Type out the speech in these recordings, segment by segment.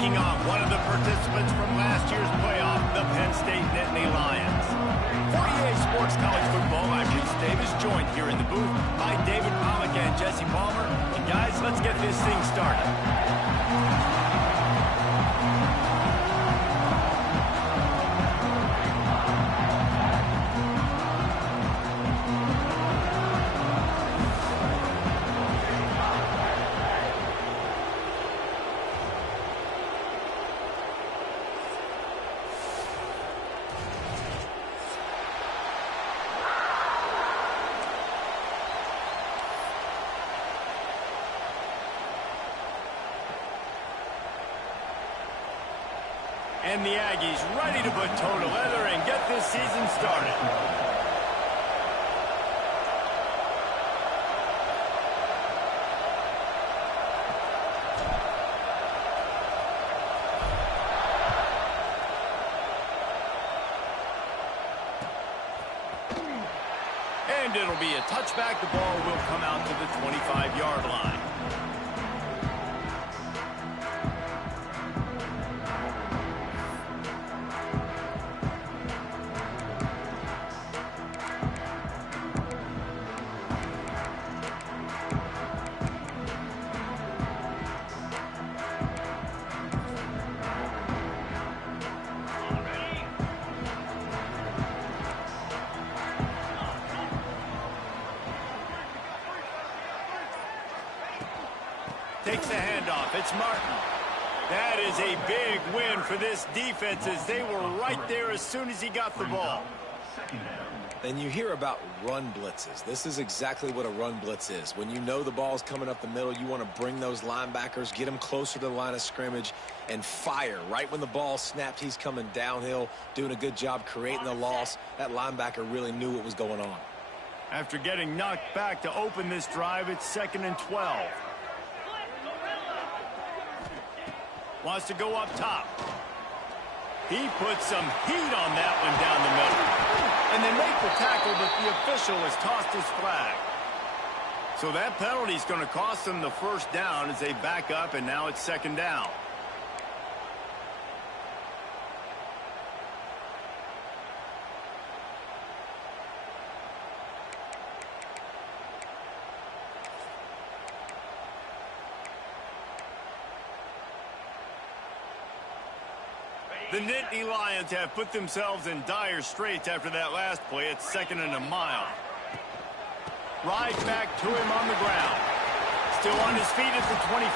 Taking on one of the participants from last year's playoff, the Penn State Nittany Lions. For EA Sports College Football, I'm Reese Davis, joined here in the booth by David Pollack and Jesse Palmer. And guys, let's get this thing started. And the Aggies ready to put toe to leather and get this season started. And it'll be a touchback. The ball will come out to the 25-yard line. Takes the handoff. It's Martin. That is a big win for this defense as they were right there as soon as he got the ball. And you hear about run blitzes. This is exactly what a run blitz is. When you know the ball's coming up the middle, you want to bring those linebackers, get them closer to the line of scrimmage, and fire. Right when the ball snapped, he's coming downhill, doing a good job creating the loss. That linebacker really knew what was going on. After getting knocked back to open this drive, it's 2nd and 12. Wants to go up top. He puts some heat on that one down the middle. And they make the tackle, but the official has tossed his flag. So that penalty is going to cost them the first down as they back up, and now it's 2nd down. The Nittany Lions have put themselves in dire straits after that last play. It's 2nd and a mile. Right back to him on the ground. Still on his feet at the 25.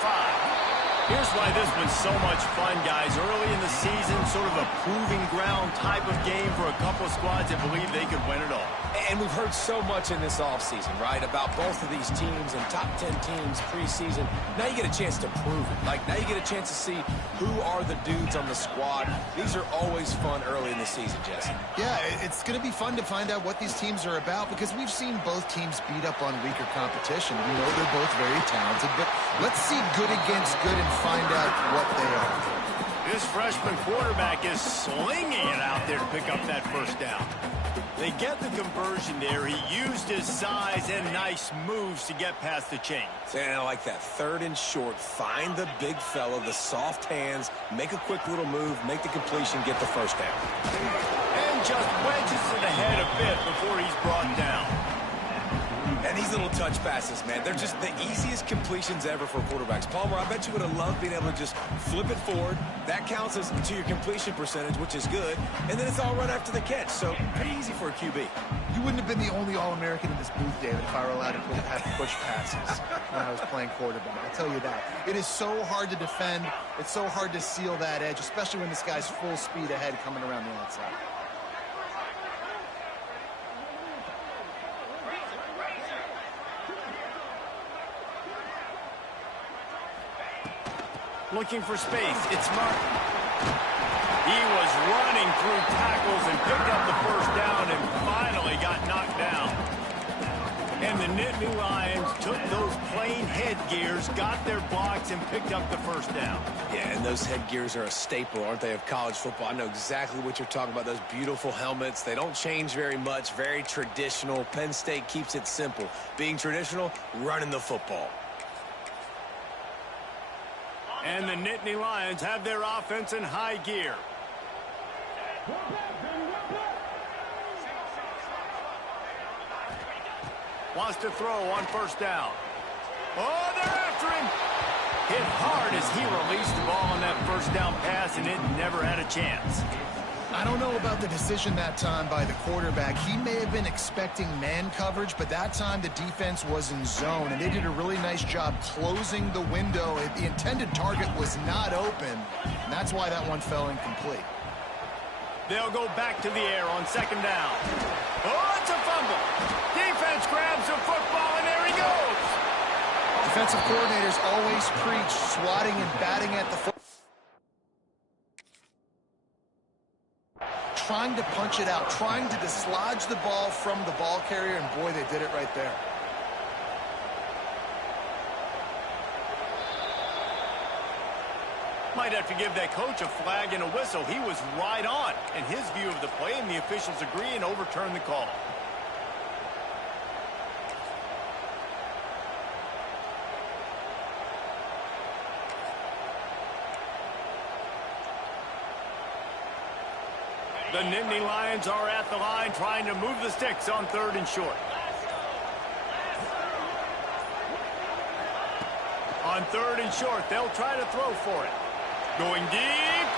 Here's why this one's so much fun, guys. Early in the season, sort of a proving ground type of game for a couple of squads that believe they could win it all. And we've heard so much in this offseason, right, about both of these teams and top 10 teams preseason. Now you get a chance to prove it. Like, now you get a chance to see who are the dudes on the squad. These are always fun early in the season, Jesse. Yeah, it's going to be fun to find out what these teams are about because we've seen both teams beat up on weaker competition. We know they're both very talented, but let's see good against good and find out what they are. This freshman quarterback is slinging it out there to pick up that first down. They get the conversion there. He used his size and nice moves to get past the chains. And I like that. 3rd and short. Find the big fella, the soft hands, make a quick little move, make the completion, get the first down. And just wedges it ahead a bit before he's brought down. And these little touch passes, man, they're just the easiest completions ever for quarterbacks. Palmer, I bet you would have loved being able to just flip it forward. That counts as to your completion percentage, which is good. And then it's all right after the catch, so pretty easy for a QB. You wouldn't have been the only All-American in this booth, David, if I were allowed to have push passes when I was playing quarterback. I'll tell you that. It is so hard to defend. It's so hard to seal that edge, especially when this guy's full speed ahead coming around the outside. Looking for space. It's Martin. He was running through tackles and picked up the first down and finally got knocked down. And the Nittany Lions took those plain headgears, got their blocks, and picked up the first down. Yeah, and those headgears are a staple, aren't they, of college football? I know exactly what you're talking about, those beautiful helmets. They don't change very much, very traditional. Penn State keeps it simple. Being traditional, running the football. And the Nittany Lions have their offense in high gear. Wants to throw on first down. Oh, they're after him. Hit hard as he released the ball on that first down pass, and it never had a chance. I don't know about the decision that time by the quarterback. He may have been expecting man coverage, but that time the defense was in zone, and they did a really nice job closing the window. The intended target was not open, and that's why that one fell incomplete. They'll go back to the air on second down. Oh, it's a fumble. Defense grabs the football, and there he goes. Defensive coordinators always preach swatting and batting at the football. Trying to punch it out, trying to dislodge the ball from the ball carrier, and boy, they did it right there. Might have to give that coach a flag and a whistle. He was right on in his view of the play, and the officials agree and overturn the call. The Nittany Lions are at the line trying to move the sticks on third and short. On third and short, they'll try to throw for it. Going deep.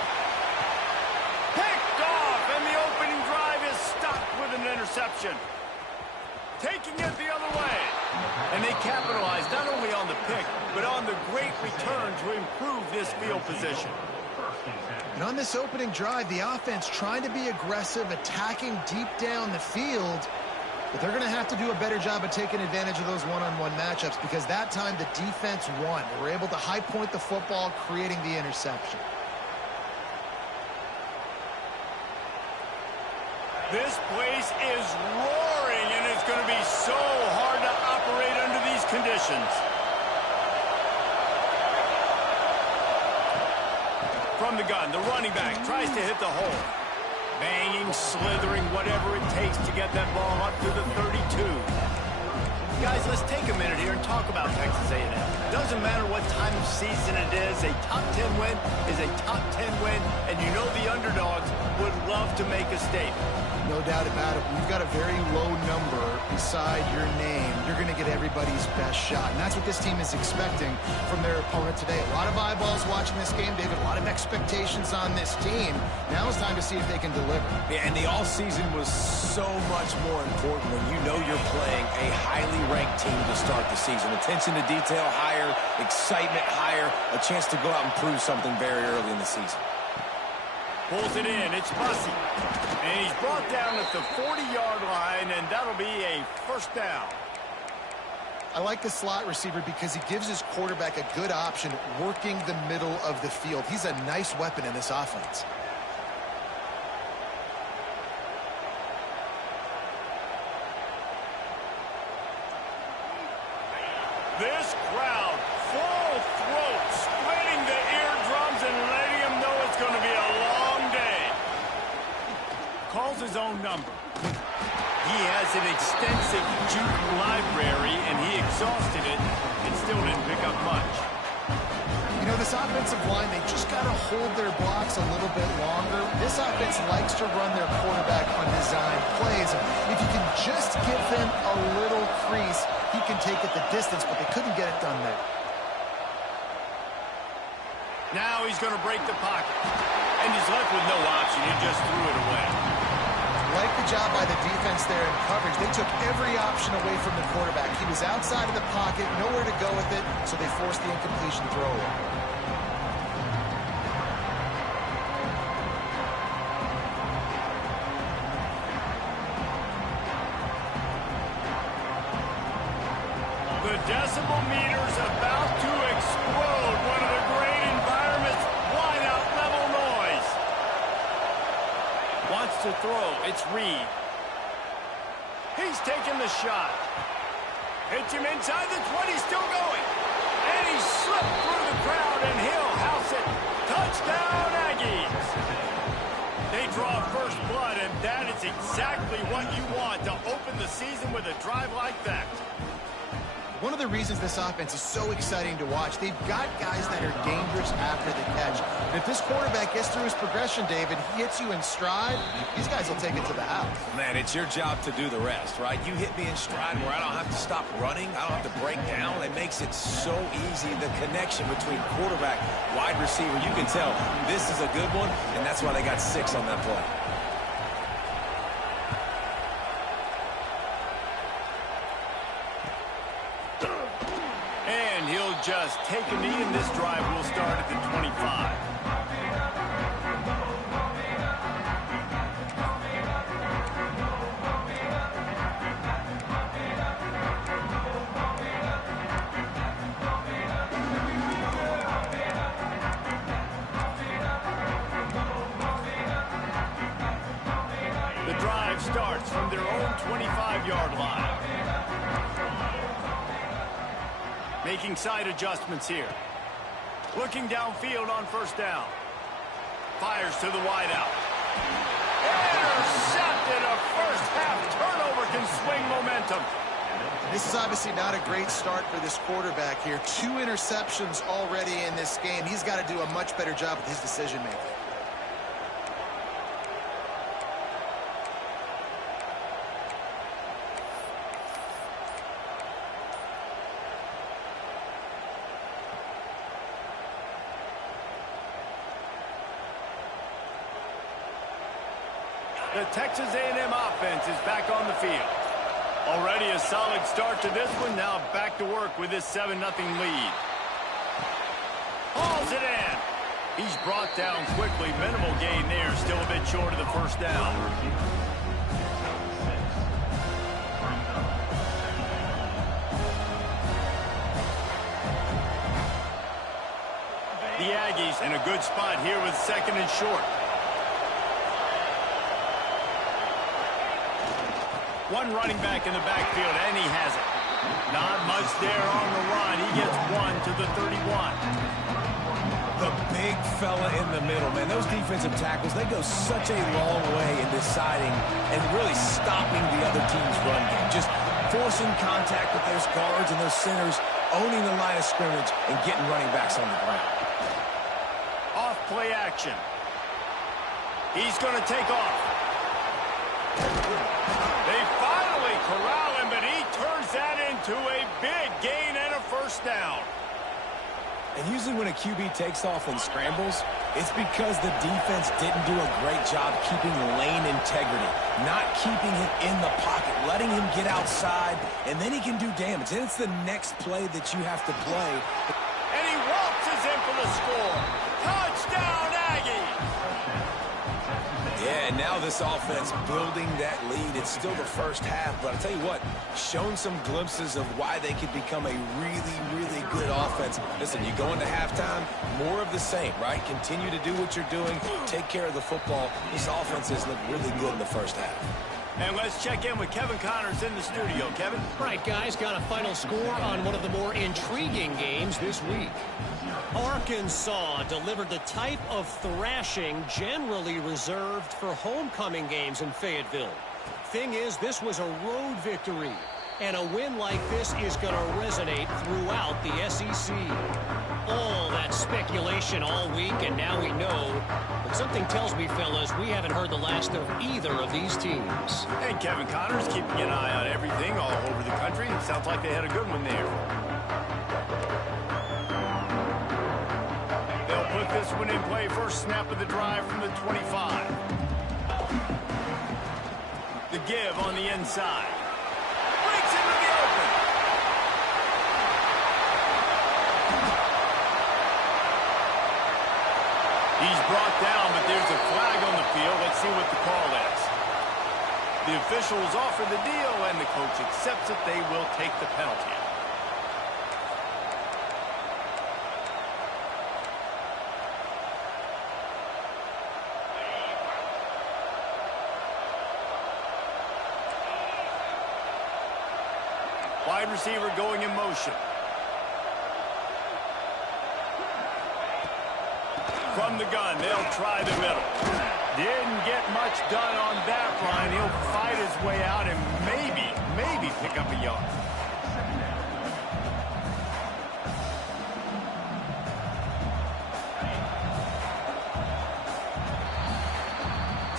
Picked off, and the opening drive is stopped with an interception. Taking it the other way. And they capitalized not only on the pick, but on the great return to improve this field position. And on this opening drive, the offense trying to be aggressive, attacking deep down the field, but they're going to have to do a better job of taking advantage of those one-on-one matchups, because that time the defense won. They were able to high point the football, creating the interception. This place is roaring, and it's going to be so hard to operate under these conditions. From the gun, the running back tries to hit the hole. Banging, slithering, whatever it takes to get that ball up to the 32. Guys, let's take a minute here and talk about Texas A&M. Doesn't matter what time of season it is, a top 10 win is a top 10 win, and you know the underdogs would love to make a statement. No doubt about it. When you've got a very low number beside your name, you're going to get everybody's best shot. And that's what this team is expecting from their opponent today. A lot of eyeballs watching this game, David. A lot of expectations on this team. Now it's time to see if they can deliver. Yeah, and the offseason was so much more important when you know you're playing a highly ranked team to start the season. Attention to detail higher, excitement higher, a chance to go out and prove something very early in the season. Pulls it in. It's Bussey. And he's brought down at the 40-yard line, and that'll be a first down. I like the slot receiver because he gives his quarterback a good option working the middle of the field. He's a nice weapon in this offense. This crowd, full throat, splitting the eardrums and letting him know it's going to be a long day. Calls his own number. He has an extensive juke library, and he exhausted it and still didn't pick up much. You know, this offensive line, they just got to hold their blocks a little bit longer. This offense likes to run their quarterback on design plays. If you can just give them a little crease, he can take it the distance, but they couldn't get it done there. Now he's going to break the pocket. And he's left with no option. He just threw it away. Like the job by the defense there in coverage. They took every option away from the quarterback. He was outside of the pocket, nowhere to go with it, so they forced the incompletion throw away. The decibel meter's about to explode. One of the great environments. Wide out level noise. Wants to throw. It's Reed. He's taking the shot. Hits him inside the 20. Still going. And he slipped through the crowd, and he'll house it. Touchdown, Aggies. They draw first blood, and that is exactly what you want to open the season with a drive like that. One of the reasons this offense is so exciting to watch, they've got guys that are dangerous after the catch. And if this quarterback gets through his progression, David, he hits you in stride, these guys will take it to the house. Man, it's your job to do the rest, right? You hit me in stride where I don't have to stop running. I don't have to break down. It makes it so easy. The connection between quarterback, wide receiver, you can tell this is a good one, and that's why they got 6 on that play. And he'll just take a knee, and this drive will start at the 25. The drive starts from their own 25-yard line. Making side adjustments here. Looking downfield on first down. Fires to the wideout. Intercepted. A first-half turnover can swing momentum. This is obviously not a great start for this quarterback here. 2 interceptions already in this game. He's got to do a much better job with his decision-making. The Texas A&M offense is back on the field. Already a solid start to this one. Now back to work with this 7-0 lead. Hauls it in. He's brought down quickly. Minimal gain there. Still a bit short of the first down. The Aggies in a good spot here with 2nd and short. One running back in the backfield, and he has it. Not much there on the run. He gets 1 to the 31. The big fella in the middle, man. Those defensive tackles, they go such a long way in deciding and really stopping the other team's run game. Just forcing contact with those guards and those centers, owning the line of scrimmage, and getting running backs on the ground. Off play action. He's going to take off. They finally corral him, but he turns that into a big gain and a first down. And usually when a QB takes off and scrambles, it's because the defense didn't do a great job keeping lane integrity, not keeping him in the pocket, letting him get outside, and then he can do damage. And it's the next play that you have to play. And he waltzes in for the score. Touchdown, Aggie! Yeah, and now this offense building that lead. It's still the first half, but I'll tell you what, shown some glimpses of why they could become a really, really good offense. Listen, you go into halftime, more of the same, right? Continue to do what you're doing, take care of the football. This offense has looked really good in the first half. And let's check in with Kevin Connors in the studio. Kevin? Right, guys, got a final score on one of the more intriguing games this week. Arkansas delivered the type of thrashing generally reserved for homecoming games in Fayetteville. Thing is, this was a road victory, and a win like this is going to resonate throughout the SEC. All that speculation all week, and now we know. But something tells me, fellas, we haven't heard the last of either of these teams. And Kevin Connors keeping an eye on everything all over the country. Sounds like they had a good one there. They'll put this one in play. First snap of the drive from the 25. The give on the inside. Breaks into the open. He's brought down, but there's a flag on the field. Let's see what the call is. The officials offer the deal, and the coach accepts it. They will take the penalty. Wide receiver going in motion. From the gun, they'll try the middle. Didn't get much done on that line. He'll fight his way out and maybe pick up a yard.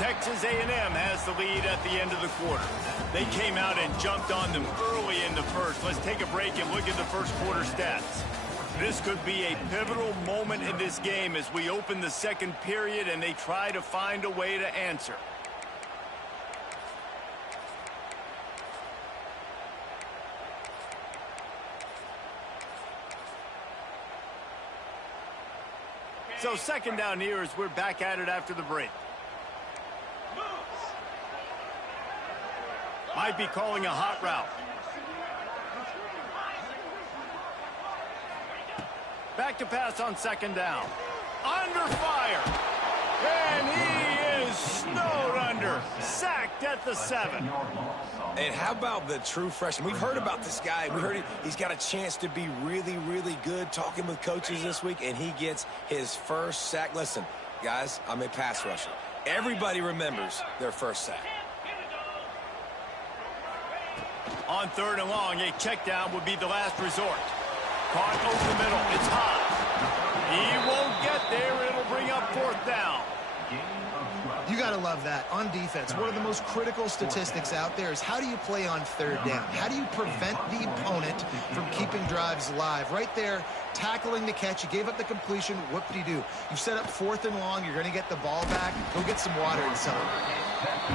Texas A&M has the lead at the end of the quarter. They came out and jumped on them early in the first. Let's take a break and look at the first quarter stats. This could be a pivotal moment in this game as we open the second period and they try to find a way to answer. So second down here as we're back at it after the break. Might be calling a hot route. Back to pass on second down. Under fire. And he is snowed under. Sacked at the 7. And how about the true freshman? We've heard about this guy. We heard he's got a chance to be really, really good. Talking with coaches this week, and he gets his first sack. Listen, guys, I'm a pass rusher. Everybody remembers their first sack. On third and long, a check down would be the last resort. Caught over the middle. It's hot. He won't get there. It'll bring up fourth down. You got to love that. On defense, one of the most critical statistics out there is how do you play on third down? How do you prevent the opponent from keeping drives alive? Right there, tackling the catch. You gave up the completion. Whoop-de-doo. You set up fourth and long. You're going to get the ball back. Go get some water and celebrate.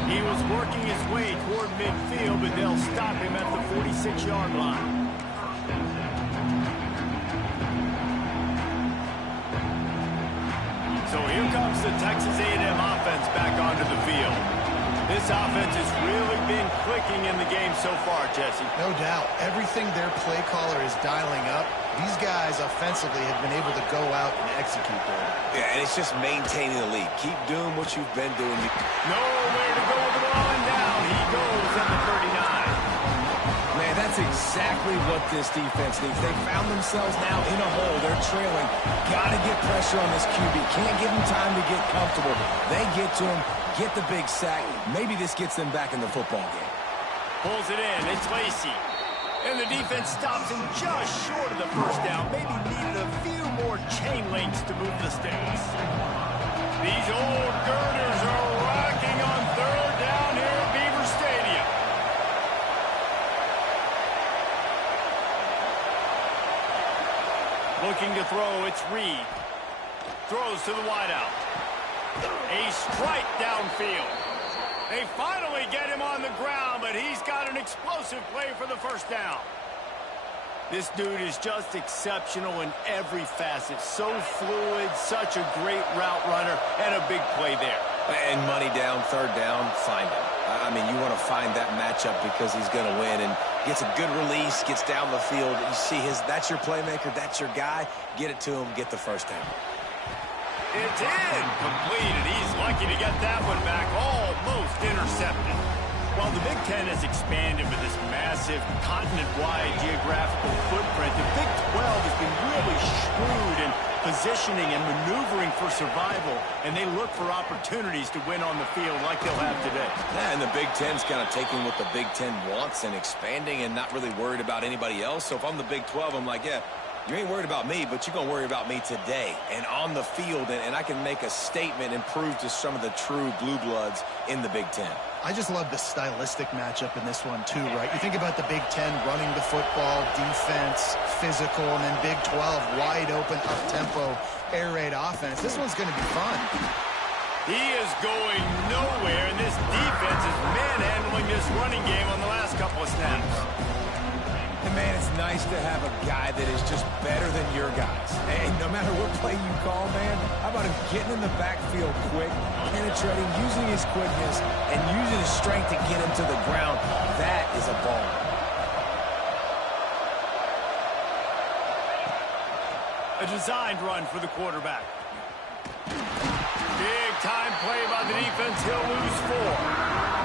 He was working his way toward midfield, but they'll stop him at the 46-yard line. So here comes the Texas A&M offense back onto the field. This offense has really been clicking in the game so far, Jesse. No doubt. Everything their play caller is dialing up, these guys offensively have been able to go out and execute there. Yeah, and it's just maintaining the lead. Keep doing what you've been doing. Nowhere to go with the ball, and down he goes at the 39. Man, that's exactly what this defense needs. They found themselves now in a hole. They're trailing. Got to get pressure on this QB. Can't give him time to get comfortable. They get to him, get the big sack. Maybe this gets them back in the football game. Pulls it in. It's Lacey. And the defense stops him just short of the first down. Maybe needed a few more chain links to move the sticks. These old girders are rocking on third down here at Beaver Stadium. Looking to throw, it's Reed. Throws to the wideout. A strike downfield. They finally get him on the ground, but he's got an explosive play for the first down. This dude is just exceptional in every facet. So fluid, such a great route runner, and a big play there. And money down, third down, find him. I mean, you want to find that matchup because he's going to win and gets a good release, gets down the field. You see that's your playmaker, that's your guy. Get it to him, get the first down. It's in, completed. He's lucky to get that one back, almost intercepted. While the Big Ten has expanded with this massive continent-wide geographical footprint, the Big 12 has been really shrewd in positioning and maneuvering for survival, and they look for opportunities to win on the field like they'll have today. Yeah, and the Big Ten's kind of taking what the Big Ten wants and expanding and not really worried about anybody else. So if I'm the Big 12, I'm like, yeah, you ain't worried about me, but you're going to worry about me today and on the field, and I can make a statement and prove to some of the true blue bloods in the Big Ten. I just love the stylistic matchup in this one, too, right? You think about the Big Ten running the football, defense, physical, and then Big 12, wide open, up-tempo, air raid offense. This one's going to be fun. He is going nowhere, and this defense is manhandling this running game on the last couple of snaps. And, man, it's nice to have a guy that is just better than your guys. And no matter what play you call, man, how about him getting in the backfield quick, penetrating, using his quickness, and using his strength to get him to the ground. That is a ball. A designed run for the quarterback. Big time play by the defense. He'll lose 4.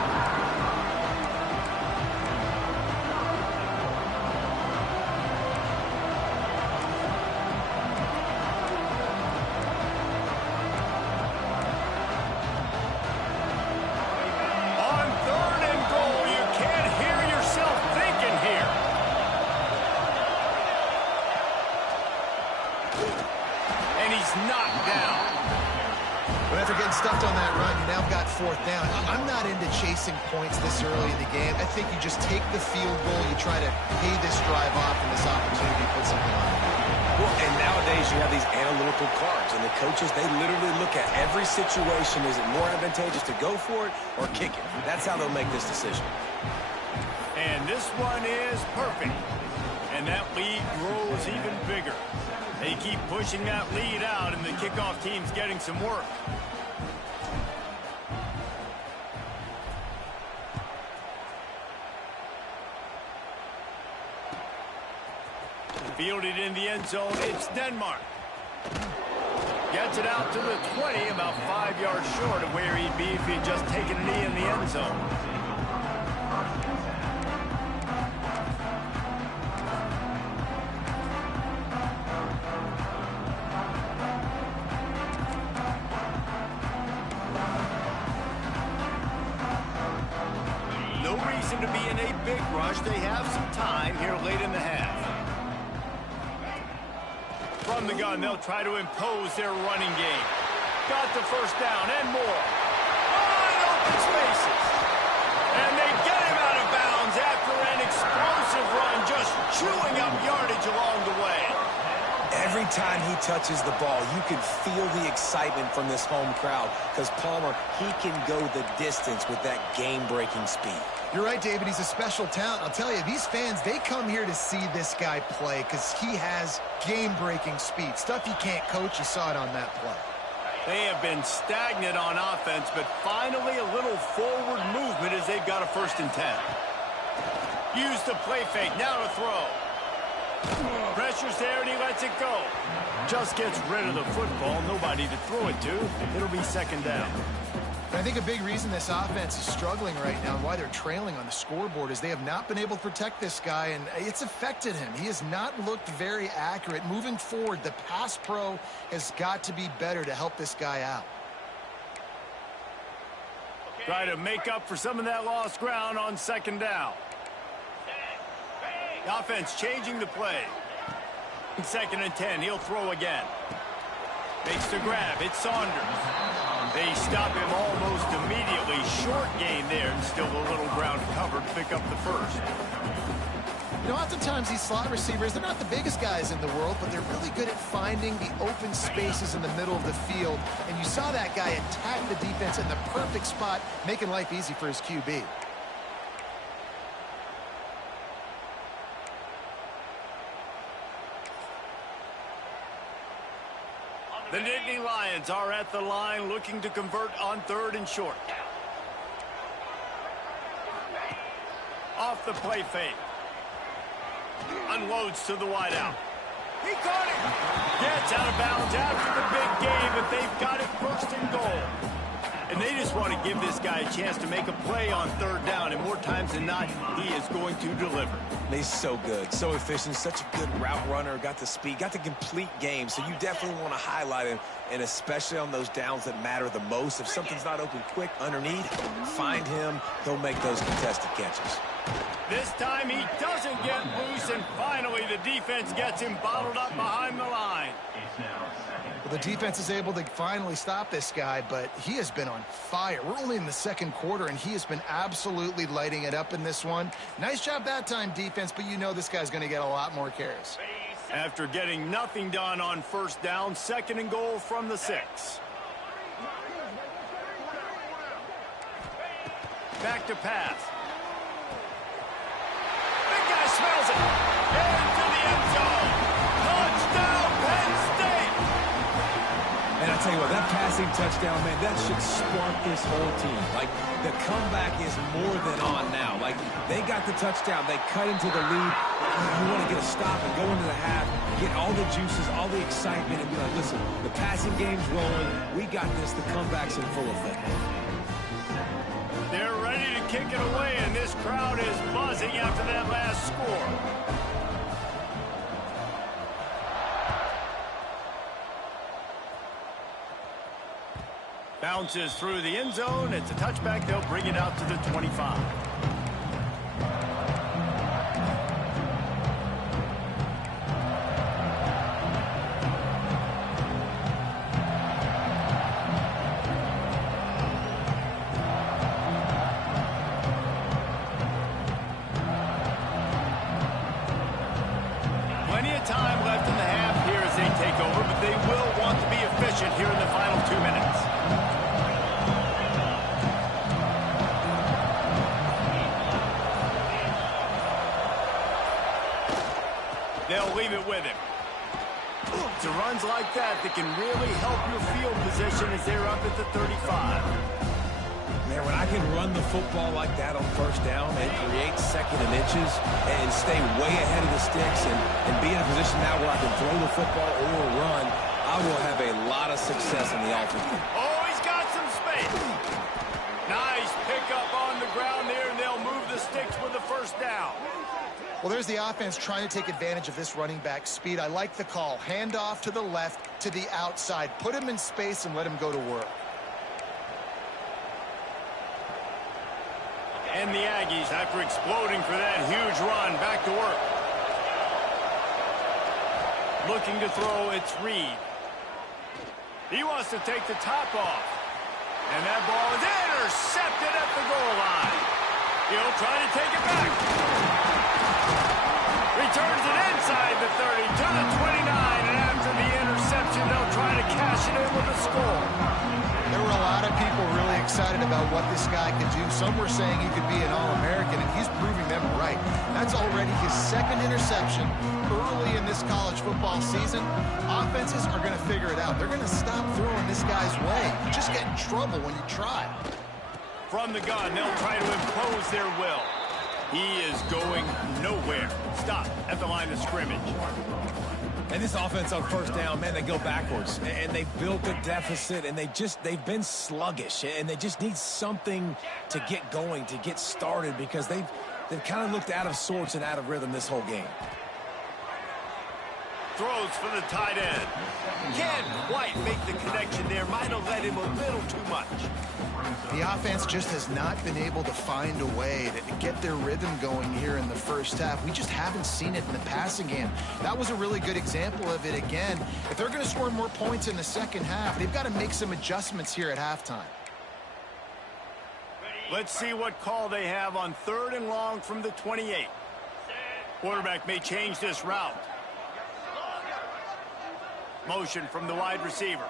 But after getting stuffed on that run, you now got fourth down. I'm not into chasing points this early in the game. I think you just take the field goal. You try to pay this drive off and this opportunity to put something on it. Well, and nowadays you have these analytical cards, and the coaches, they literally look at every situation. Is it more advantageous to go for it or kick it? That's how they'll make this decision. And this one is perfect. And that lead grows even bigger. They keep pushing that lead out, and the kickoff team's getting some work. Fielded in the end zone, it's Denmark. Gets it out to the 20, about 5 yards short of where he'd be if he'd just taken a knee in the end zone. No reason to be in a big rush. They have some time here late in the half. From the gun, they'll try to impose their running game. Got the first down and more. Wide open spaces. And they get him out of bounds after an explosive run, just chewing up yardage along the way. Every time he touches the ball, you can feel the excitement from this home crowd because Palmer, he can go the distance with that game-breaking speed. You're right, David. He's a special talent. I'll tell you, these fans, they come here to see this guy play because he has game-breaking speed. Stuff you can't coach. You saw it on that play. They have been stagnant on offense, but finally a little forward movement as they've got a 1st and 10. Use the play fake. Now to throw. Pressure's there, and he lets it go. Just gets rid of the football. Nobody to throw it to. It'll be 2nd down. I think a big reason this offense is struggling right now and why they're trailing on the scoreboard is they have not been able to protect this guy, and it's affected him. He has not looked very accurate. Moving forward, the pass pro has got to be better to help this guy out. Try to make up for some of that lost ground on 2nd down. The offense changing the play. 2nd and 10, he'll throw again. Makes the grab, it's Saunders. They stop him almost immediately. Short gain there, and still a little ground covered to pick up the 1st. You know, oftentimes these slot receivers, they're not the biggest guys in the world, but they're really good at finding the open spaces in the middle of the field. And you saw that guy attack the defense in the perfect spot, making life easy for his QB. The Nittany Lions are at the line looking to convert on 3rd and short. Off the play fake. Unloads to the wideout. He caught it. Gets out of bounds after the big game, but they've got it 1st and goal. And they just want to give this guy a chance to make a play on 3rd down, and more times than not, he is going to deliver. He's so good, so efficient, such a good route runner, got the speed, got the complete game, so you definitely want to highlight him, and especially on those downs that matter the most. If something's not open quick underneath, find him, he'll make those contested catches. This time he doesn't get loose, and finally the defense gets him bottled up behind the line. Well, the defense is able to finally stop this guy, but he has been on fire. We're only in the 2nd quarter, and he has been absolutely lighting it up in this one. Nice job that time, defense, but you know this guy's going to get a lot more carries. After getting nothing done on 1st down, 2nd and goal from the 6. Back to pass. Big guy smells it. Into the end zone. Touchdown, Penn State. And I tell you what, that passing touchdown, man, that should spark this whole team. Like, the comeback is more than on now. Like, they got the touchdown. They cut into the lead. You want to get a stop and go into the half, get all the juices, all the excitement, and be like, listen, the passing game's rolling. We got this. The comeback's in full effect. They're ready to kick it away, and this crowd is buzzing after that last score. Bounces through the end zone. It's a touchback. They'll bring it out to the 25. efficient here in the final 2 minutes. They'll leave it with him. It's runs like that can really help your field position as they're up at the 35. Man, when I can run the football like that on first down and create second and inches and stay way ahead of the sticks and be in a position now where I can throw the football or run, I will have a lot of success in the offense. Oh, he's got some space. Nice pickup on the ground there, and they'll move the sticks with the first down. Well, there's the offense trying to take advantage of this running back speed. I like the call. Hand off to the left, to the outside. Put him in space and let him go to work. And the Aggies, after exploding for that huge run, back to work. Looking to throw, it's Reed. He wants to take the top off. And that ball is intercepted at the goal line. He'll try to take it back. Returns it inside the 30 to the 29, and after the interception, they'll try to cash it in with a score. There were a lot of people really excited about what this guy could do. Some were saying he could be an All-American, and he's proving them right. That's already his second interception early in this college football season. Offenses are going to figure it out. They're going to stop throwing this guy's way. You just get in trouble when you try. From the gun, they'll try to impose their will. He is going nowhere. Stop at the line of scrimmage. And this offense on first down, man, they go backwards. And they built a deficit, and they've been sluggish. And they just need something to get going, to get started, because they've kind of looked out of sorts and out of rhythm this whole game. Throws for the tight end. Can't quite make the connection there. Might have led him a little too much. The offense just has not been able to find a way to get their rhythm going here in the first half. We just haven't seen it in the passing game. That was a really good example of it again. If they're going to score more points in the second half, they've got to make some adjustments here at halftime. Let's see what call they have on 3rd and long from the 28. Quarterback may change this route. Motion from the wide receiver.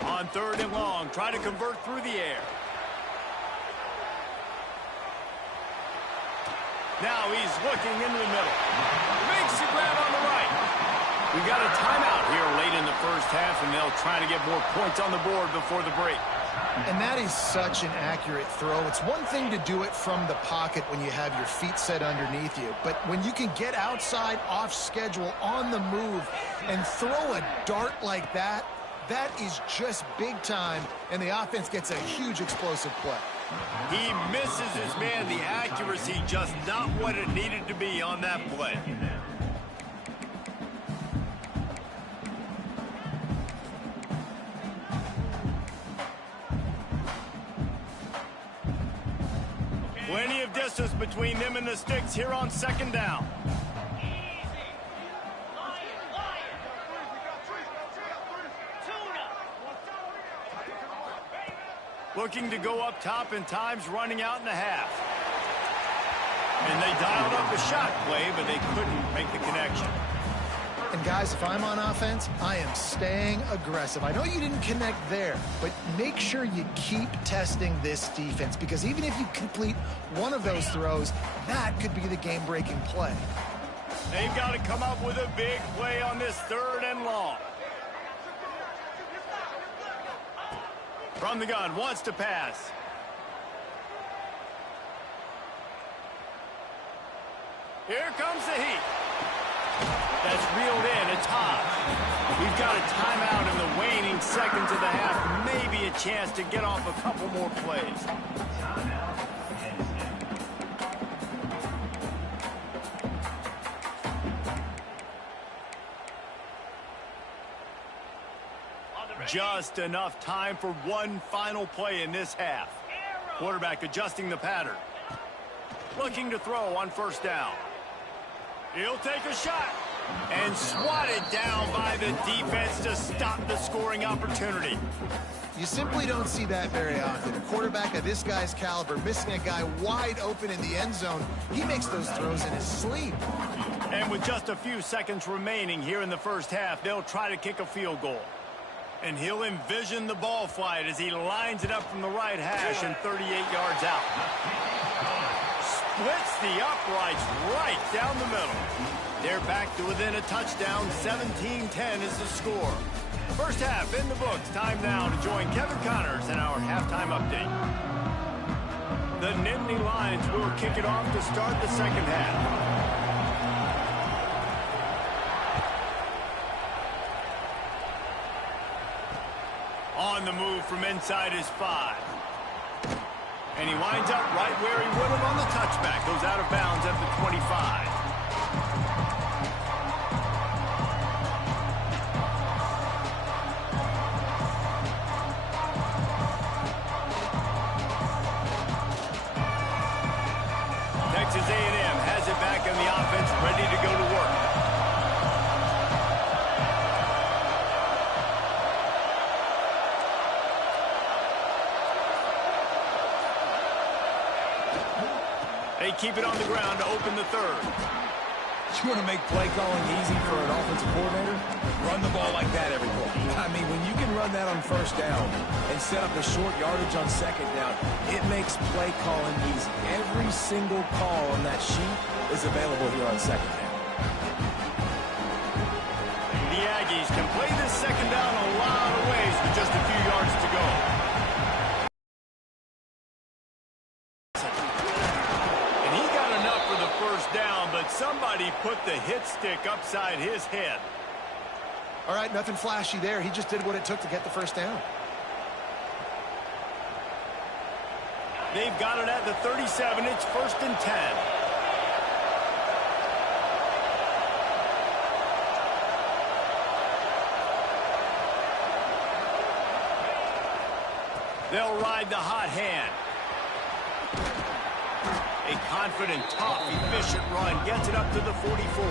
On 3rd and long, try to convert through the air. Now he's looking into the middle. Makes the grab on the right. We got a timeout here late in the first half, and they'll try to get more points on the board before the break. And that is such an accurate throw. It's one thing to do it from the pocket when you have your feet set underneath you, but when you can get outside, off schedule, on the move, and throw a dart like that, that is just big time, and the offense gets a huge explosive play. He misses his man. The accuracy just not what it needed to be on that play. Plenty of distance between them and the sticks here on 2nd down. Looking to go up top, and time's running out in the half. And they dialed up a shot play, but they couldn't make the connection. And guys, if I'm on offense, I am staying aggressive. I know you didn't connect there, but make sure you keep testing this defense, because even if you complete one of those throws, that could be the game-breaking play. They've got to come up with a big play on this 3rd and long. From the gun, wants to pass. Here comes the heat. That's reeled in. It's hot. We've got a timeout in the waning seconds of the half. Maybe a chance to get off a couple more plays. Just enough time for one final play in this half. Quarterback adjusting the pattern. Looking to throw on 1st down. He'll take a shot. And swatted down by the defense to stop the scoring opportunity. You simply don't see that very often. A quarterback of this guy's caliber missing a guy wide open in the end zone. He makes those throws in his sleep. And with just a few seconds remaining here in the first half, they'll try to kick a field goal. And he'll envision the ball flight as he lines it up from the right hash and 38 yards out. Splits the uprights right down the middle. They're back to within a touchdown. 17-10 is the score. First half in the books. Time now to join Kevin Connors in our halftime update. The Nittany Lions will kick it off to start the second half. On the move from inside his 5. And he winds up right where he would have on the touchback. Goes out of bounds at the 25. Texas A&M has it back in the offense, ready to go to work. They keep it on the ground to open the third. You want to make play calling easy for an offensive coordinator? Run the ball like that every play. I mean, when you can run that on first down and set up a short yardage on second down, it makes play calling easy. Every single call on that sheet is available here on second down. The Aggies can play this second down a lot of ways with just a few yards to go. Down, but somebody put the hit stick upside his head. All right, nothing flashy there. He just did what it took to get the first down. They've got it at the 37. It's 1st and 10. They'll ride the hot hand. A confident, tough, efficient run gets it up to the 44.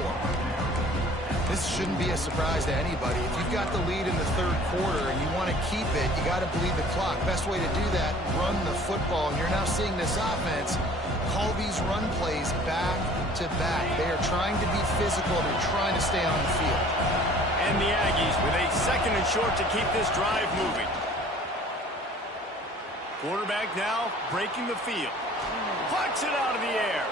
This shouldn't be a surprise to anybody. If you've got the lead in the third quarter and you want to keep it, you got to bleed the clock. Best way to do that, run the football. And you're now seeing this offense call these run plays back to back. They are trying to be physical. They're trying to stay on the field. And the Aggies with a 2nd and short to keep this drive moving. Quarterback now breaking the field. Plucks it out of the air.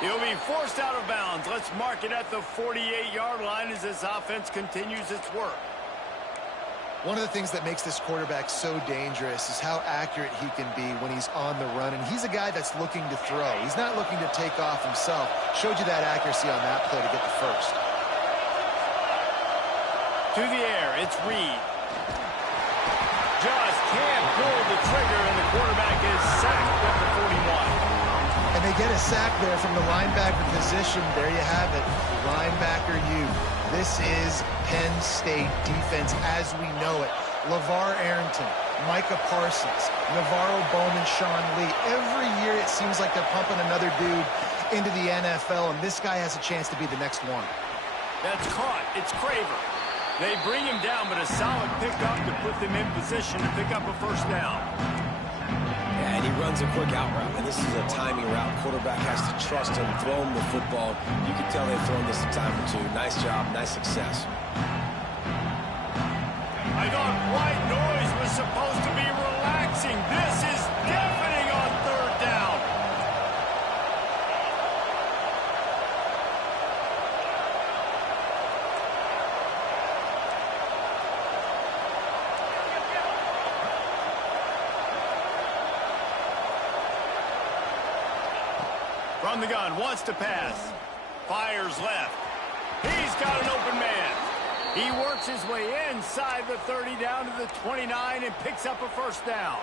He'll be forced out of bounds. Let's mark it at the 48-yard line as this offense continues its work. One of the things that makes this quarterback so dangerous is how accurate he can be when he's on the run. And he's a guy that's looking to throw. He's not looking to take off himself. Showed you that accuracy on that play to get the first. To the air, it's Reed. Just can't pull the trigger, and the quarterback is sacked at the 41. And they get a sack there from the linebacker position. There you have it, linebacker U. This is Penn State defense as we know it. LeVar Arrington, Micah Parsons, Navarro Bowman, Sean Lee. Every year it seems like they're pumping another dude into the NFL, and this guy has a chance to be the next one. That's caught. It's Craver. They bring him down, but a solid pickup to put them in position to pick up a first down. Yeah, and he runs a quick out route, and this is a timing route. Quarterback has to trust him, throw him the football. You can tell they've thrown this a time or two. Nice job, nice success. I thought white noise was supposed to be relaxing. This is deafening on 3rd down. From the gun, wants to pass. Fires left. He's got an open man. He works his way inside the 30 down to the 29 and picks up a first down.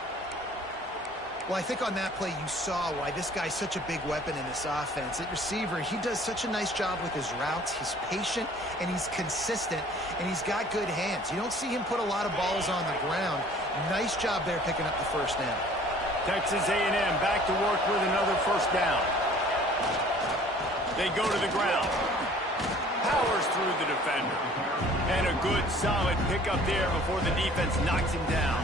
Well, I think on that play you saw why this guy's such a big weapon in this offense. At receiver, he does such a nice job with his routes. He's patient, and he's consistent, and he's got good hands. You don't see him put a lot of balls on the ground. Nice job there picking up the first down. Texas A&M back to work with another first down. They go to the ground. Powers through the defender. And a good, solid pickup there before the defense knocks him down.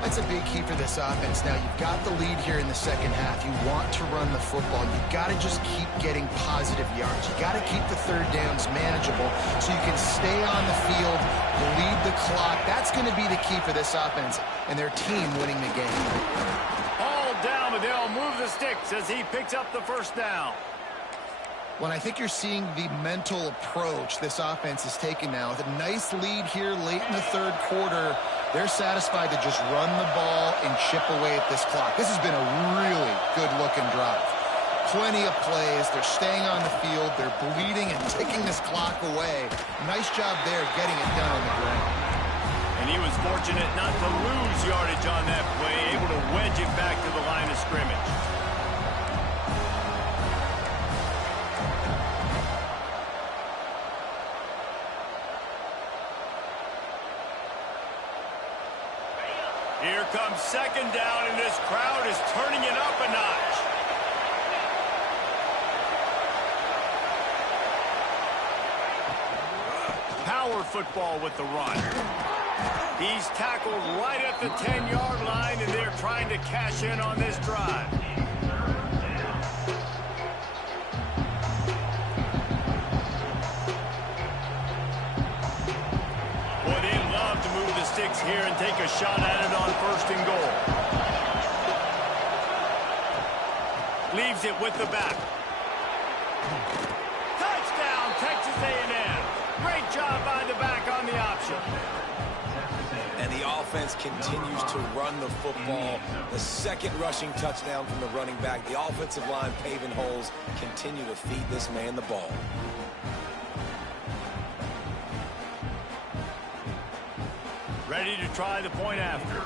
That's a big key for this offense. Now, you've got the lead here in the second half. You want to run the football. You've got to just keep getting positive yards. You've got to keep the third downs manageable so you can stay on the field, bleed the clock. That's going to be the key for this offense and their team winning the game. All down, but they'll move the sticks as he picks up the first down. Well, I think you're seeing the mental approach this offense is taking now. With a nice lead here late in the third quarter, they're satisfied to just run the ball and chip away at this clock. This has been a really good-looking drive. Plenty of plays. They're staying on the field. They're bleeding and ticking this clock away. Nice job there getting it done on the ground. And he was fortunate not to lose yardage on that play, able to wedge it back to the line of scrimmage. Here comes second down, and this crowd is turning it up a notch. Power football with the run. He's tackled right at the 10-yard line, and they're trying to cash in on this drive. Boy, they love to move the sticks here and take a shot at it on first and goal. Leaves it with the back. Touchdown, Texas A&M. Great job by the back on the option. And the offense continues to run the football. The second rushing touchdown from the running back. The offensive line paving holes. Continue to feed this man the ball. Ready to try the point after.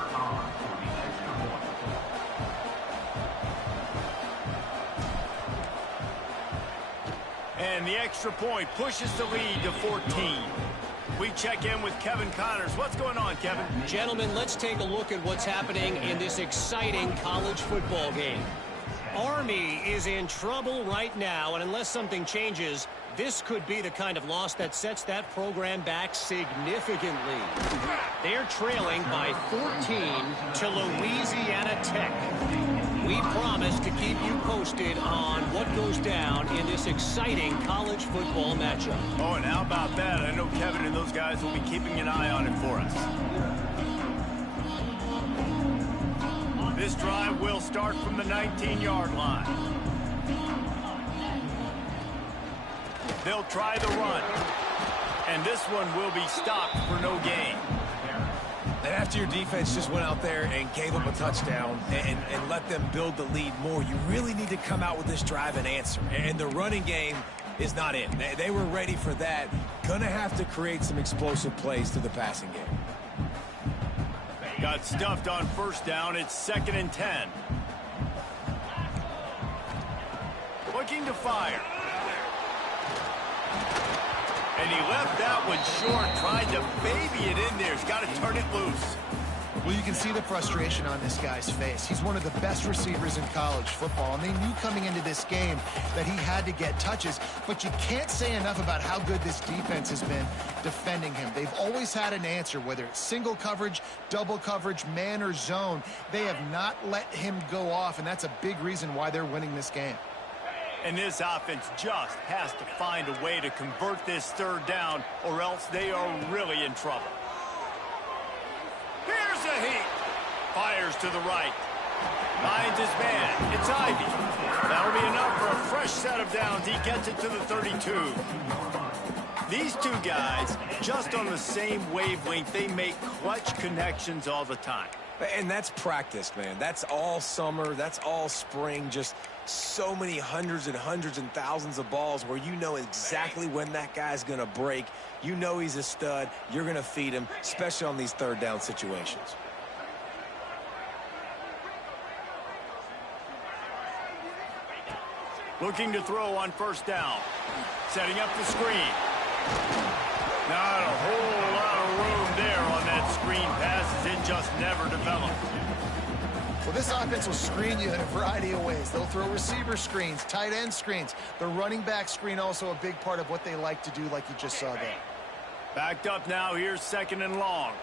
And the extra point pushes the lead to 14. We check in with Kevin Connors. What's going on, Kevin? Gentlemen, let's take a look at what's happening in this exciting college football game. Army is in trouble right now, and unless something changes, this could be the kind of loss that sets that program back significantly. They're trailing by 14 to Louisiana Tech. We promise to keep you posted on what goes down in this exciting college football matchup. Oh, and how about that? I know Kevin and those guys will be keeping an eye on it for us. This drive will start from the 19-yard line. They'll try the run. And this one will be stopped for no gain. And after your defense just went out there and gave them a touchdown and let them build the lead more, you really need to come out with this drive and answer. And the running game is not in. They were ready for that. Gonna have to create some explosive plays to the passing game. Got stuffed on first down. It's 2nd and 10. Looking to fire. And he left that one short, tried to baby it in there. He's got to turn it loose. Well, you can see the frustration on this guy's face. He's one of the best receivers in college football, and they knew coming into this game that he had to get touches, but you can't say enough about how good this defense has been defending him. They've always had an answer, whether it's single coverage, double coverage, man or zone. They have not let him go off, and that's a big reason why they're winning this game. And this offense just has to find a way to convert this third down, or else they are really in trouble. Here's a heat. Fires to the right. Finds his man. It's Ivy. That'll be enough for a fresh set of downs. He gets it to the 32. These two guys, just on the same wavelength, they make clutch connections all the time. And that's practice, man. That's all summer. That's all spring. Just so many hundreds and hundreds and thousands of balls where you know exactly when that guy's going to break. You know he's a stud. You're going to feed him, especially on these third down situations. Looking to throw on first down. Setting up the screen. Not a whole lot of room there on that screen pass as it just never developed. Well, this offense will screen you in a variety of ways. They'll throw receiver screens, tight end screens. The running back screen also a big part of what they like to do, like you just saw there. Backed up now. Here's 2nd and long.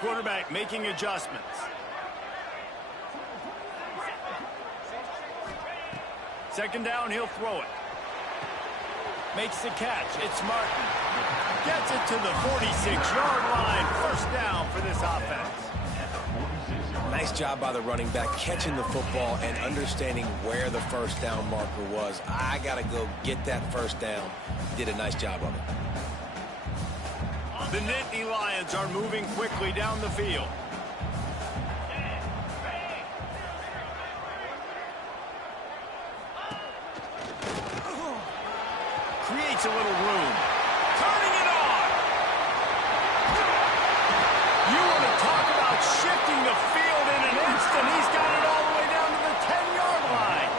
Quarterback making adjustments. Second down, he'll throw it. Makes the catch. It's Martin. Gets it to the 46-yard line. First down for this offense. Nice job by the running back catching the football and understanding where the first down marker was. I got to go get that first down. Did a nice job of it. The Nittany Lions are moving quickly down the field. Creates a little room. Turning it on. You want to talk about shifting the field in an instant. He's got it all the way down to the 10-yard line.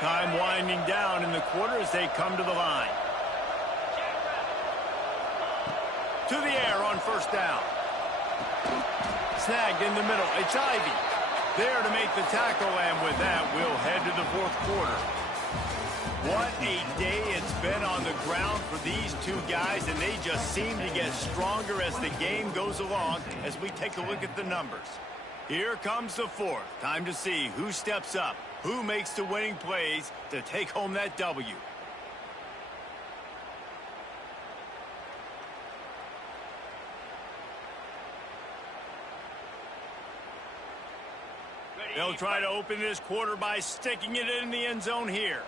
Time winding down in the quarter as they come to the line. To the air on first down. Snagged in the middle. It's Ivy. There to make the tackle, and with that, we'll head to the 4th quarter. What a day it's been on the ground for these two guys, and they just seem to get stronger as the game goes along as we take a look at the numbers. Here comes the 4th. Time to see who steps up, who makes the winning plays to take home that W. They'll try to open this quarter by sticking it in the end zone here.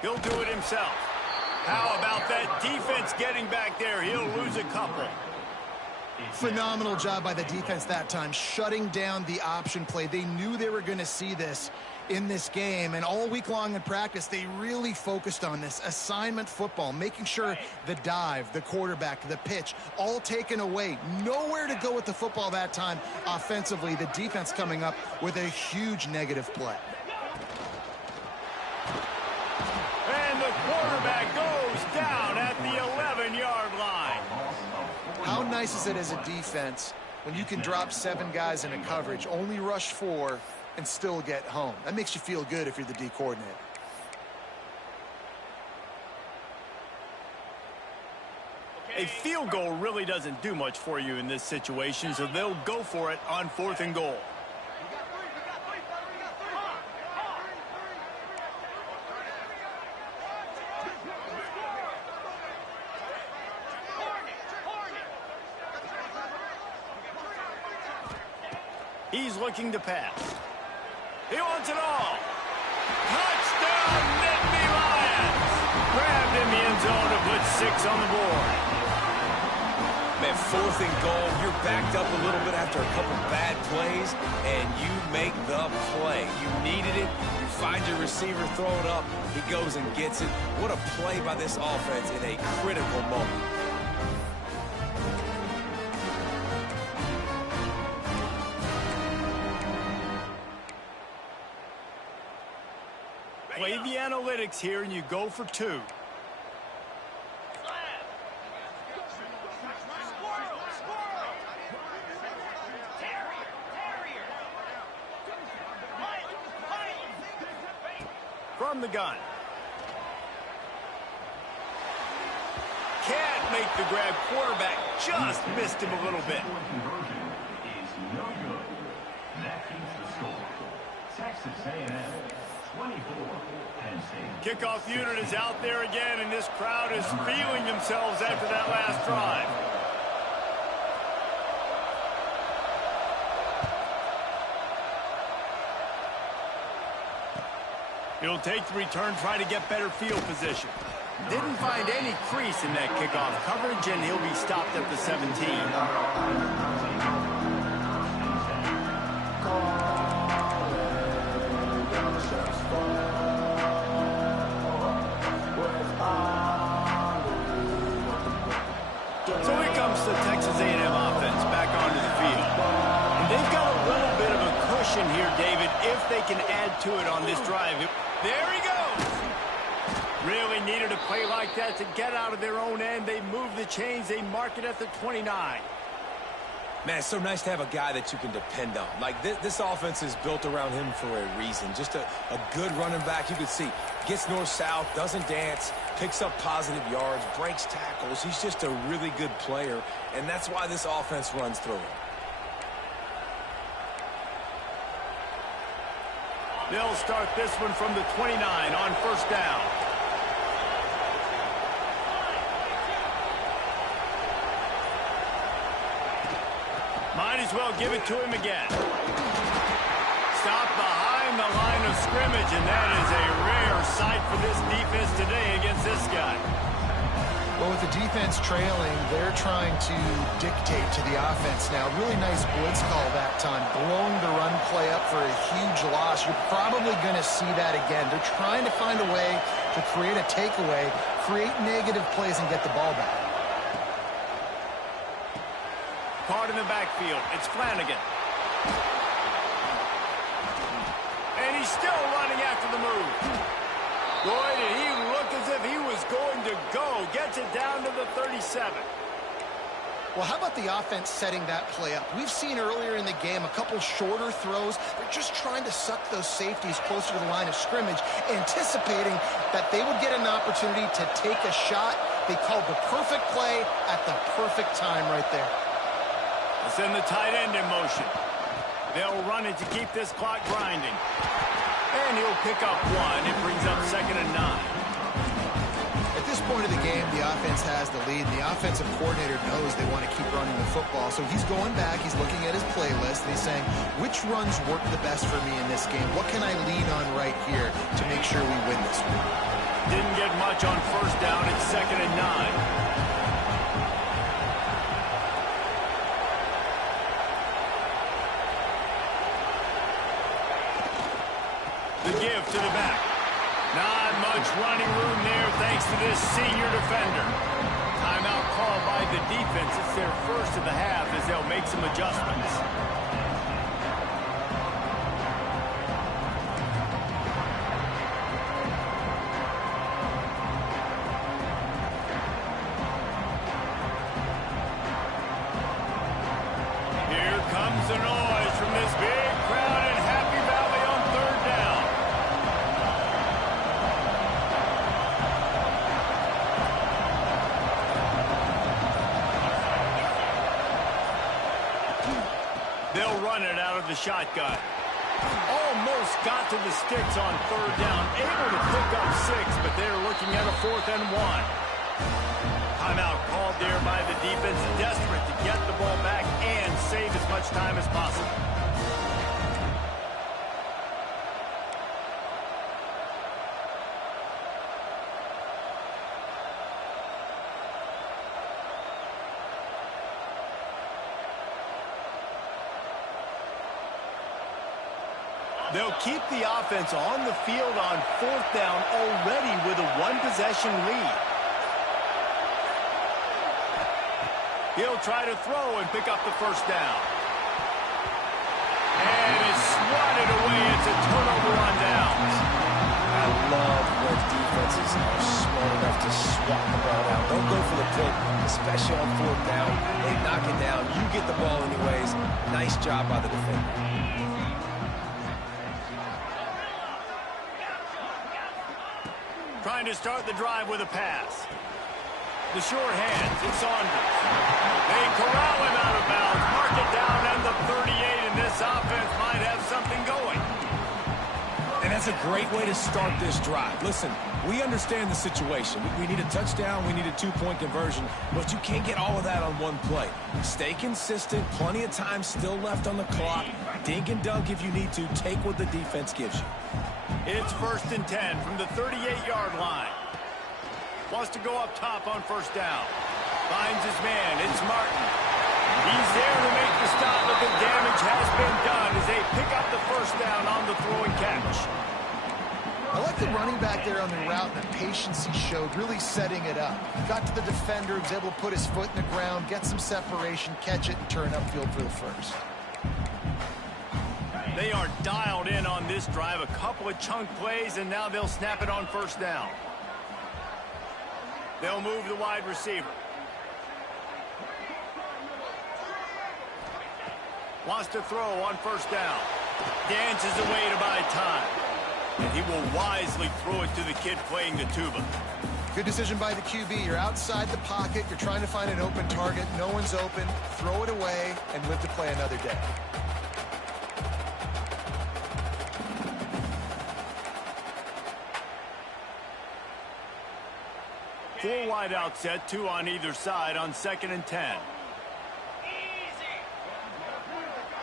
He'll do it himself. How about that defense getting back there? He'll lose a couple. Phenomenal job by the defense that time, shutting down the option play. They knew they were going to see this in this game, and all week long in practice, they really focused on this assignment football, making sure the dive, the quarterback, the pitch, all taken away. Nowhere to go with the football that time offensively. The defense coming up with a huge negative play. And the quarterback goes down at the 11-yard line. How nice is it as a defense when you can drop 7 guys in a coverage, only rush 4, and still get home? That makes you feel good if you're the D coordinator. A field goal really doesn't do much for you in this situation, so they'll go for it on 4th and goal. He's looking to pass. He wants it all. Touchdown, Nittany Lions! Grabbed in the end zone to put 6 on the board. Man, 4th and goal, you're backed up a little bit after a couple bad plays, and you make the play. You needed it. You find your receiver, throw it up. He goes and gets it. What a play by this offense in a critical moment. Play the analytics here, and you go for 2. From the gun. Can't make the grab. Quarterback just missed him a little bit. Texas A&M 24. Kickoff unit is out there again, and this crowd is feeling themselves after that last drive. He'll take the return, try to get better field position. Didn't find any crease in that kickoff coverage, and he'll be stopped at the 17. So here comes the Texas A&M offense back backfield. And they've got a little bit of a cushion here, David, if they can add to it on this drive. There he goes. Really needed a play like that to get out of their own end. They move the chains. They mark it at the 29. Man, it's so nice to have a guy that you can depend on. Like, this offense is built around him for a reason. Just a good running back. You can see, gets north-south, doesn't dance, picks up positive yards, breaks tackles. He's just a really good player, and that's why this offense runs through him. They'll start this one from the 29 on first down. Might as well give it to him again. Stop behind the line of scrimmage, and that is a rare sight for this defense today against this guy. Well, with the defense trailing, they're trying to dictate to the offense now. Really nice blitz call that time, blowing the run play up for a huge loss. You're probably going to see that again. They're trying to find a way to create a takeaway, create negative plays, and get the ball back. Caught in the backfield. It's Flanagan. And he's still running after the move. Boy, did he look as if he was going to go. Gets it down to the 37. Well, how about the offense setting that play up? We've seen earlier in the game a couple shorter throws. They're just trying to suck those safeties closer to the line of scrimmage, anticipating that they would get an opportunity to take a shot. They called the perfect play at the perfect time right there. They'll send the tight end in motion. They'll run it to keep this clock grinding. And he'll pick up one. It brings up 2nd and 9. At this point of the game, the offense has the lead, and the offensive coordinator knows they want to keep running the football. So he's going back, he's looking at his playlist, and he's saying, which runs work the best for me in this game? What can I lean on right here to make sure we win this one? Didn't get much on first down. It's 2nd and 9. The give to the back. Not much running room there thanks to this senior defender. Timeout called by the defense. It's their first of the half as they'll make some adjustments. Here comes the noise from this big crowd in Happy Valley on 3rd down. They'll run it out of the shotgun. Almost got to the sticks on 3rd down. Able to pick up 6, but they're looking at a 4th and 1. Timeout called there by the defense, desperate to get the ball back and save as much time as possible. They'll keep the offense on the field on 4th down already with a 1-possession lead. He'll try to throw and pick up the 1st down. And it's swatted away. It's a turnover on downs. I love when defenses are smart enough to swat the ball down. Don't go for the pick, especially on 4th down. They knock it down. You get the ball anyways. Nice job by the defender. Trying to start the drive with a pass. The short hands, it's Saunders. They corral him out of bounds, mark it down, and the 38, and this offense might have something going. And that's a great way to start this drive. Listen, we understand the situation. We need a touchdown, we need a 2-point conversion, but you can't get all of that on one play. Stay consistent, plenty of time still left on the clock. Dink and dunk if you need to. Take what the defense gives you. It's 1st and 10 from the 38-yard line. Wants to go up top on 1st down. Finds his man. It's Martin. He's there to make the stop, but the damage has been done as they pick up the 1st down on the throw and catch. I like the running back there on the route and the patience he showed, really setting it up. Got to the defender, was able to put his foot in the ground, get some separation, catch it, and turn upfield for the first. They are dialed in on this drive. A couple of chunk plays, and now they'll snap it on first down. They'll move the wide receiver. Wants to throw on first down. Dances away to buy time. And he will wisely throw it to the kid playing the tuba. Good decision by the QB. You're outside the pocket. You're trying to find an open target. No one's open. Throw it away and live to play another day. Four wide out set, two on either side on 2nd and 10.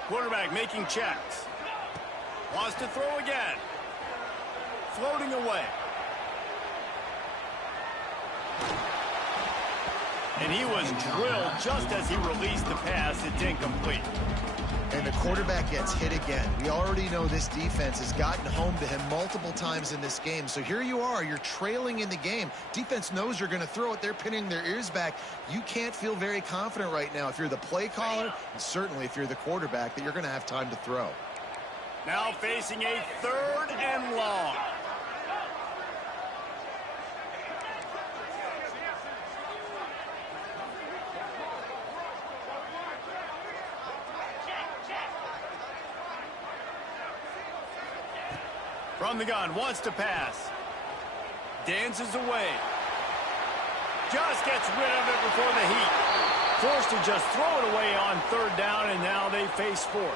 Quarterback making checks. Wants to throw again. Floating away. And he was drilled just as he released the pass. It's incomplete. And the quarterback gets hit again. We already know this defense has gotten home to him multiple times in this game. So here you are. You're trailing in the game. Defense knows you're going to throw it. They're pinning their ears back. You can't feel very confident right now if you're the play caller, and certainly if you're the quarterback, that you're going to have time to throw. Now facing a 3rd and long. From the gun, wants to pass. Dances away. Just gets rid of it before the heat. Forced to just throw it away on 3rd down, and now they face 4th.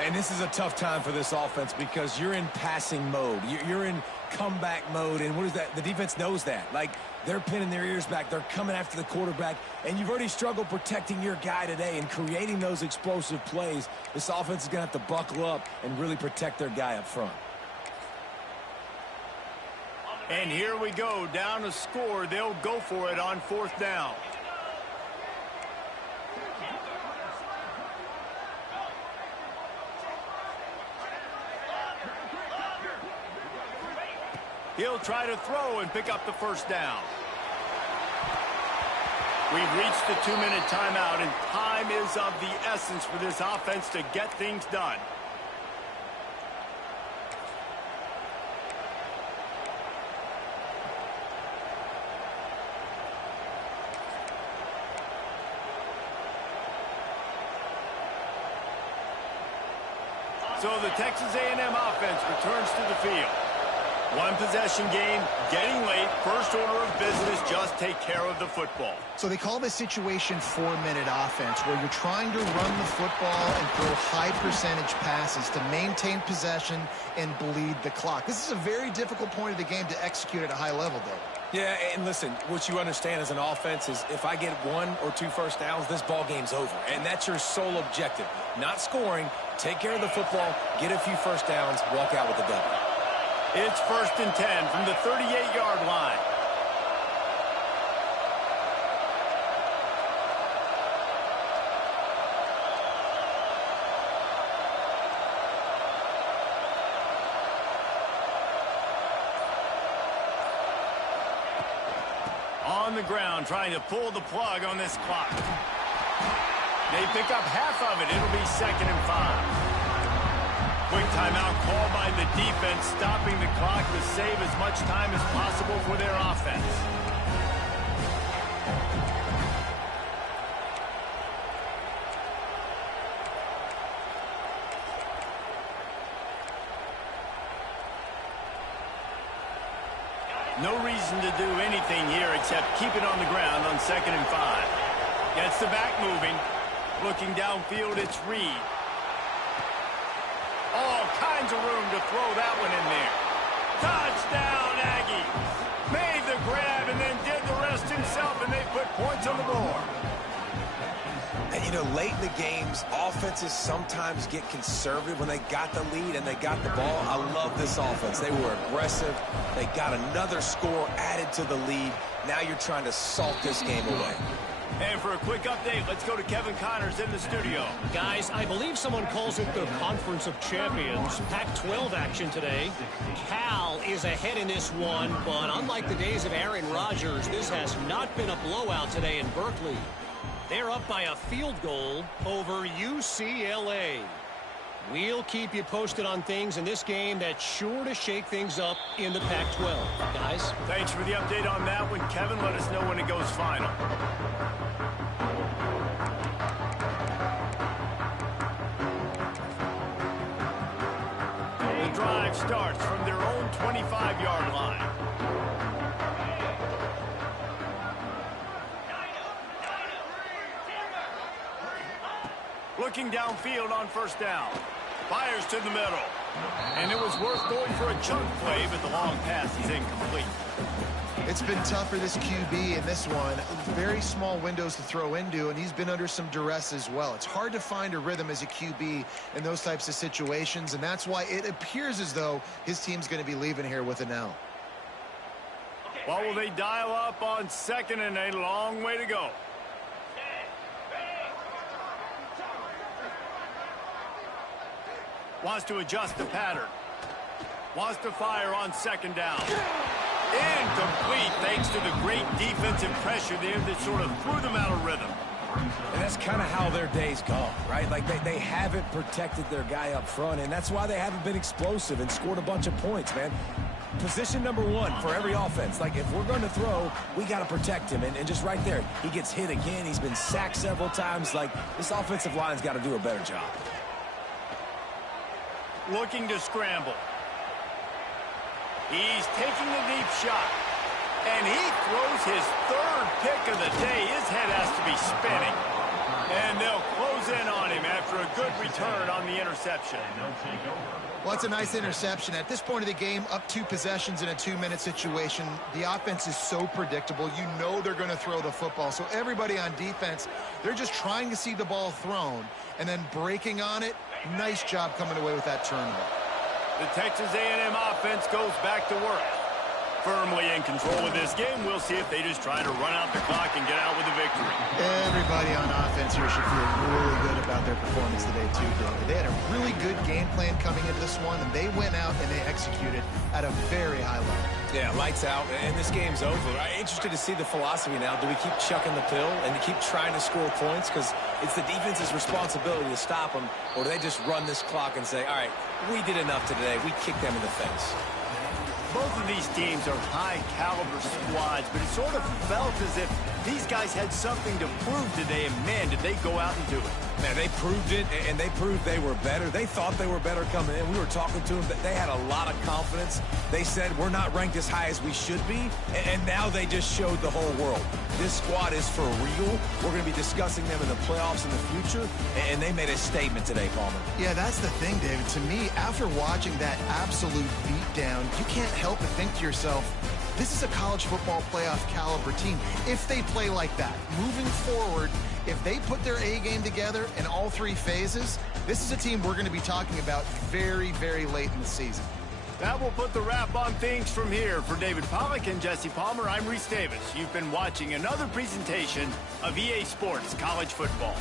And this is a tough time for this offense because you're in passing mode. You're in comeback mode, and what is that? The defense knows that. Like, they're pinning their ears back. They're coming after the quarterback, and you've already struggled protecting your guy today and creating those explosive plays. This offense is going to have to buckle up and really protect their guy up front. And here we go, down a score. They'll go for it on 4th down. He'll try to throw and pick up the first down. We've reached the 2-minute timeout, and time is of the essence for this offense to get things done. So the Texas A&M offense returns to the field. One possession game, getting late. First order of business, just take care of the football. So they call this situation 4-minute offense, where you're trying to run the football and throw high percentage passes to maintain possession and bleed the clock. This is a very difficult point of the game to execute at a high level, though. Yeah, and listen, what you understand as an offense is if I get 1 or 2 first downs, this ball game's over. And that's your sole objective. Not scoring, take care of the football, get a few first downs, walk out with the W. It's 1st and 10 from the 38-yard line. On the ground, trying to pull the plug on this clock. They pick up half of it. It'll be 2nd and 5. Quick timeout called by the defense, stopping the clock to save as much time as possible for their offense. No reason to do anything here except keep it on the ground on 2nd and 5. Gets the back moving. Looking downfield, it's Reed. All kinds of room to throw that one in there. Touchdown, Aggies. Made the grab and then did the rest himself, and they put points on the board. And, you know, late in the games, offenses sometimes get conservative when they got the lead and they got the ball. I love this offense. They were aggressive. They got another score added to the lead. Now you're trying to salt this game away. And for a quick update, let's go to Kevin Connors in the studio. Guys, I believe someone calls it the Conference of Champions. Pac-12 action today. Cal is ahead in this one, but unlike the days of Aaron Rodgers, this has not been a blowout today in Berkeley. They're up by a field goal over UCLA. We'll keep you posted on things in this game that's sure to shake things up in the Pac-12. Guys? Thanks for the update on that one, Kevin. Let us know when it goes final. The drive starts from their own 25-yard line. Looking downfield on first down. Fires to the middle. And it was worth going for a chunk play, but the long pass is incomplete. It's been tough for this QB in this one. Very small windows to throw into, and he's been under some duress as well. It's hard to find a rhythm as a QB in those types of situations, and that's why it appears as though his team's going to be leaving here with an L. Well, will they dial up on second and a long way to go? Wants to adjust the pattern. Wants to fire on second down. Incomplete thanks to the great defensive pressure there that sort of threw them out of rhythm. And that's kind of how their day's gone, right? Like they haven't protected their guy up front, and that's why they haven't been explosive and scored a bunch of points, man. Position number one for every offense. Like, if we're going to throw, we got to protect him. And just right there, he gets hit again. He's been sacked several times. Like, this offensive line's got to do a better job. Looking to scramble. He's taking a deep shot. And he throws his third pick of the day. His head has to be spinning. And they'll close in on him after a good return on the interception. Well, it's a nice interception. At this point of the game, up 2 possessions in a 2-minute situation, the offense is so predictable. You know they're going to throw the football. So everybody on defense, they're just trying to see the ball thrown and then breaking on it. Nice job coming away with that turnover. The Texas A&M offense goes back to work. Firmly in control of this game. We'll see if they just try to run out the clock and get out with a victory. Everybody on offense here should feel really good about their performance today, too, David. They had a really good game plan coming into this one, and they went out and they executed at a very high level. Yeah, lights out, and this game's over. I'm interested to see the philosophy now. Do we keep chucking the pill and keep trying to score points? Because it's the defense's responsibility to stop them, or do they just run this clock and say, all right, we did enough today. We kicked them in the face. Both of these teams are high-caliber squads, but it sort of felt as if these guys had something to prove today, and, man, did they go out and do it. Man, they proved it, and they proved they were better. They thought they were better coming in. We were talking to them. They had a lot of confidence. They said, we're not ranked as high as we should be, and now they just showed the whole world. This squad is for real. We're going to be discussing them in the playoffs in the future, and they made a statement today, Palmer. Yeah, that's the thing, David. To me, after watching that absolute beatdown, you can't help but think to yourself, this is a college football playoff caliber team. If they play like that, moving forward, if they put their A game together in all 3 phases, this is a team we're going to be talking about very, very late in the season. That will put the wrap on things from here. For David Pollack and Jesse Palmer, I'm Reese Davis. You've been watching another presentation of EA Sports College Football.